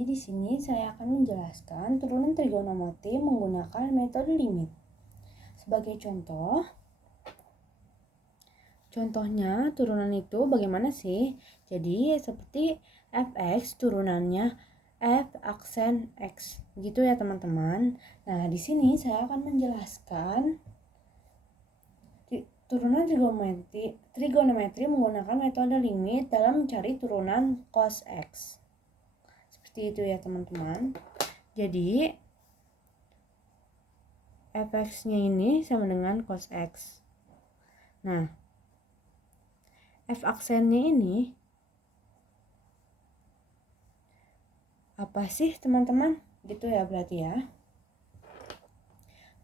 Jadi di sini saya akan menjelaskan turunan trigonometri menggunakan metode limit. Sebagai contohnya turunan itu bagaimana sih? Jadi seperti fx turunannya f aksen x, gitu ya teman-teman. Nah di sini saya akan menjelaskan turunan trigonometri menggunakan metode limit dalam mencari turunan cos x. Seperti itu ya teman-teman. Jadi fx-nya ini sama dengan cos x. Nah, f aksennya ini apa sih teman-teman? Gitu ya berarti ya.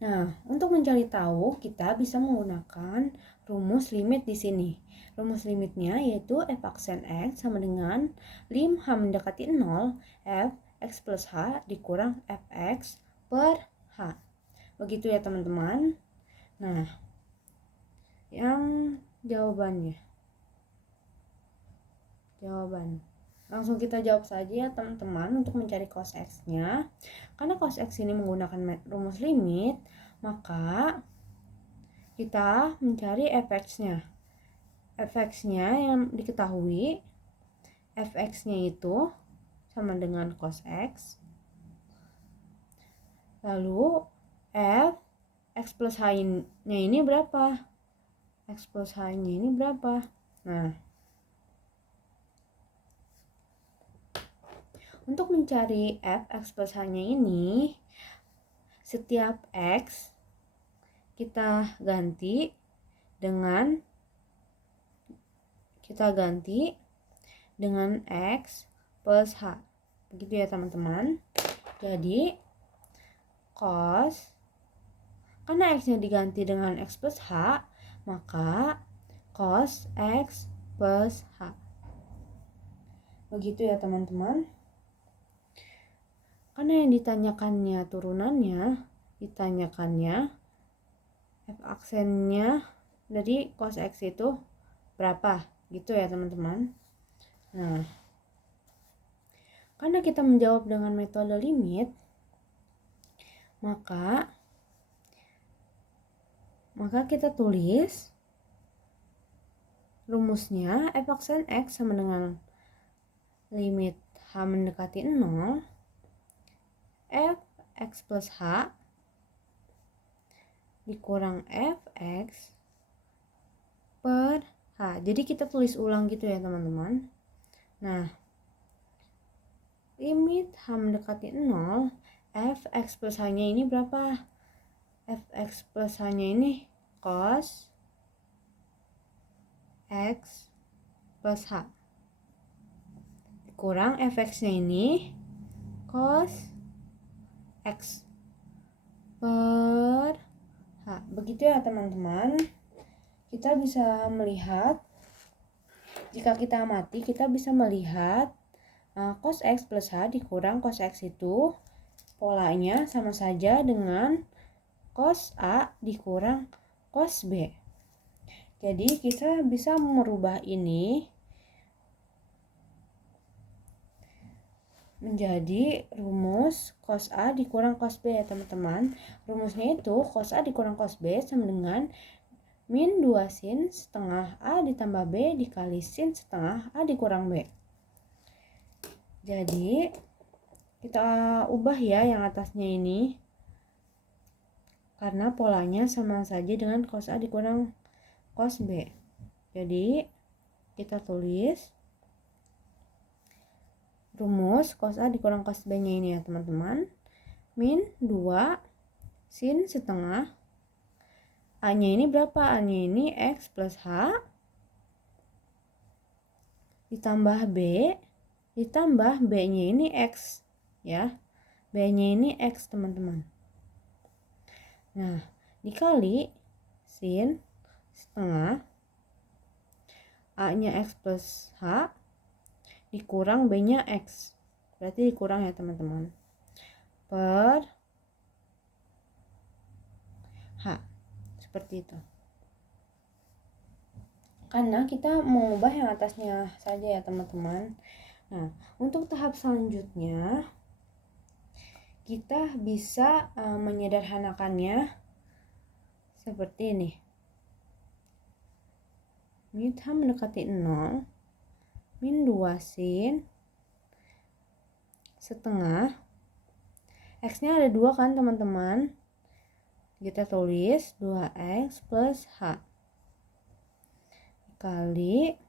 Nah, untuk mencari tahu kita bisa menggunakan rumus limit di sini. Rumus limitnya yaitu f aksen x sama dengan lim h mendekati 0 f x plus h dikurang fx per h. Begitu ya teman-teman. Nah, yang jawaban. Langsung kita jawab saja ya teman-teman untuk mencari cos x-nya. Karena cos x ini menggunakan rumus limit, maka kita mencari fx-nya. Fx-nya yang diketahui, fx-nya itu sama dengan cos x. Lalu f x plus h-nya ini berapa? X plus h-nya ini berapa? Nah, untuk mencari f x plus h-nya ini, setiap x kita ganti dengan x plus h. Begitu ya teman-teman. Jadi karena x-nya diganti dengan x plus h, maka cos x plus h. Begitu ya teman-teman. Karena yang ditanyakannya turunannya, f aksennya dari cos x itu berapa, gitu ya teman-teman. Nah, karena kita menjawab dengan metode limit, maka kita tulis rumusnya f aksen x sama dengan limit h mendekati 0 f x plus h dikurang fx per h. Jadi kita tulis ulang gitu ya teman-teman. Nah, limit h mendekati 0 fx plus h-nya ini berapa? Fx plus h-nya ini cos x plus h dikurang fx-nya ini cos x per h. Begitu ya teman-teman. Kita bisa melihat, jika kita amati, kita bisa melihat cos x plus h dikurang cos x itu polanya sama saja dengan cos A dikurang cos B. Jadi kita bisa merubah ini menjadi rumus cos A dikurang cos B ya teman-teman. Rumusnya itu cos A dikurang cos B sama dengan min 2 sin setengah A ditambah B dikali sin setengah A dikurang B. Jadi kita ubah ya yang atasnya ini, karena polanya sama saja dengan cos A dikurang cos B. Jadi kita tulis rumus cos A dikurang cos B nya ini ya teman-teman. Min 2 sin setengah A nya ini berapa? A nya ini x plus h ditambah B ditambah B nya ini x ya. B nya ini x teman-teman. Nah, dikali sin setengah A nya x plus h dikurang B nya x, berarti dikurang ya teman-teman, per h. Seperti itu. Karena kita mengubah yang atasnya saja ya teman-teman. Nah, untuk tahap selanjutnya kita bisa menyederhanakannya seperti ini. Min H mendekati 0, min 2 sin setengah. X-nya ada 2 kan teman-teman. Kita tulis 2X plus H kali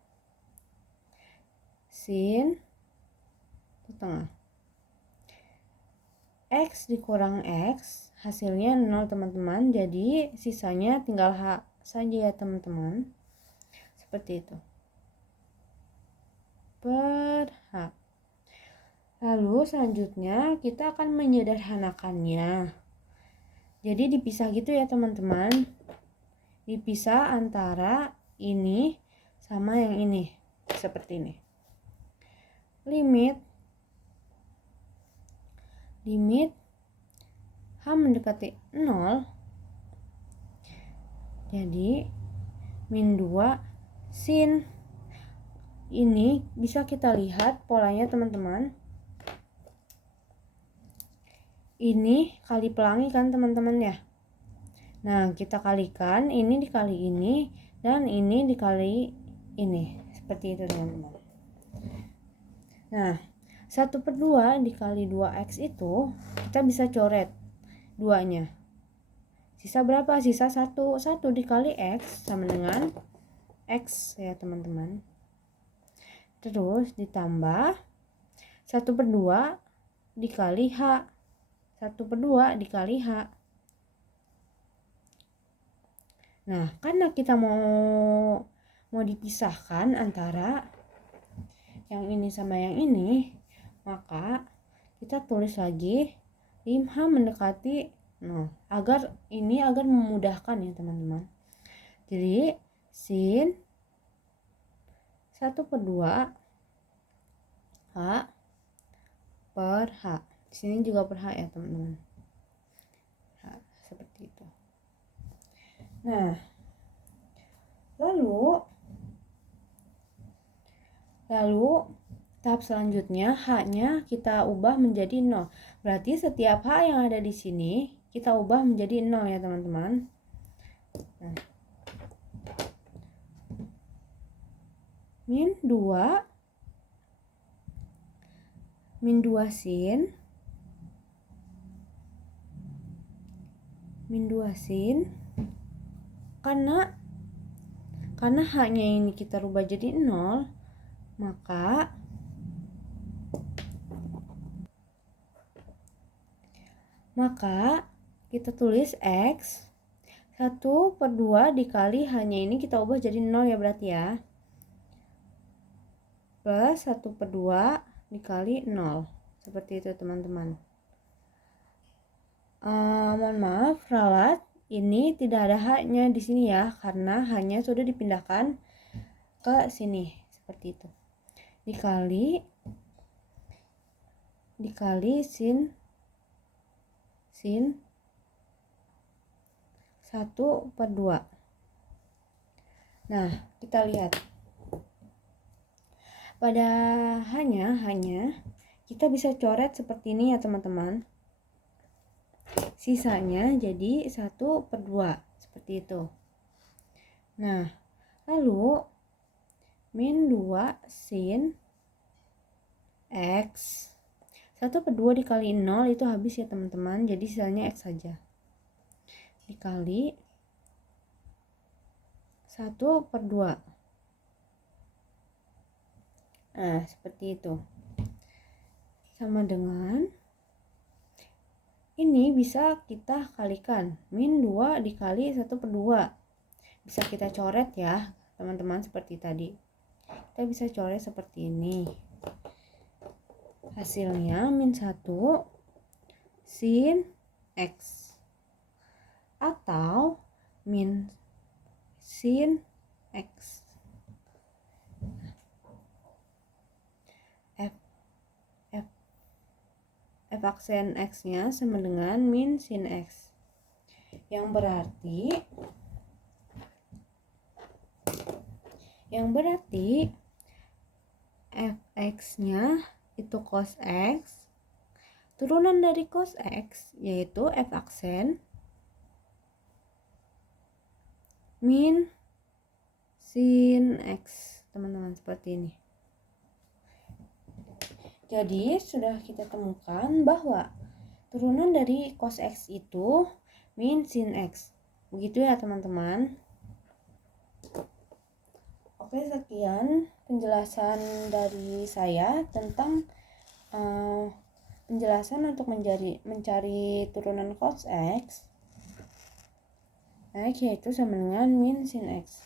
sin setengah. X dikurang X hasilnya 0 teman-teman. Jadi sisanya tinggal H saja ya teman-teman. Seperti itu. Per H. Lalu selanjutnya kita akan menyederhanakannya. Jadi dipisah gitu ya teman-teman. Dipisah antara ini sama yang ini. Seperti ini. Limit H mendekati 0. Jadi min 2 sin. Ini bisa kita lihat polanya teman-teman. Ini kali pelangi kan teman-teman ya. Nah, kita kalikan ini dikali ini dan ini dikali ini. Seperti itu teman-teman. Nah, 1/2 dikali 2X itu kita bisa coret 2-nya. Sisa berapa? Sisa 1. 1 dikali X sama dengan X ya teman-teman. Terus ditambah 1/2 dikali H. 1/2 dikali H. Nah, karena kita mau dipisahkan antara yang ini sama yang ini, maka kita tulis lagi lim H mendekati 0 agar memudahkan ya teman-teman. Jadi sin 1/2 H per H. Di sini juga per H ya teman-teman. Seperti itu. Nah, lalu tahap selanjutnya H-nya kita ubah menjadi 0. Berarti setiap H yang ada di sini kita ubah menjadi 0 ya teman-teman. Nah, min 2 sin karena H-nya ini kita rubah jadi 0, maka kita tulis X 1/2 dikali H-nya ini kita ubah jadi 0 ya berarti ya. Plus 1/2 dikali 0. Seperti itu teman-teman. Mohon maaf, ralat ini tidak ada H-nya di sini ya, karena H-nya sudah dipindahkan ke sini. Seperti itu. Dikali sin 1/2. Nah, kita lihat. Pada hanya kita bisa coret seperti ini ya teman-teman. Sisanya jadi 1/2 seperti itu. Nah, lalu min 2 sin X 1/2 dikali 0 itu habis ya teman-teman. Jadi sisanya X saja. Dikali 1/2. Nah, seperti itu. Sama dengan ini bisa kita kalikan. Min 2 dikali 1/2. Bisa kita coret ya, teman-teman, seperti tadi. Kita bisa coret seperti ini. Hasilnya min 1 sin X. Atau min sin X. F aksen X-nya sama dengan min sin X. Yang berarti fx-nya itu cos x. Turunan dari cos x yaitu f aksen min sin x, teman-teman, seperti ini. Jadi sudah kita temukan bahwa turunan dari cos x itu min sin x. Begitu ya, teman-teman. Oke, sekian penjelasan dari saya tentang penjelasan untuk mencari turunan cos x, yaitu sama dengan min sin x.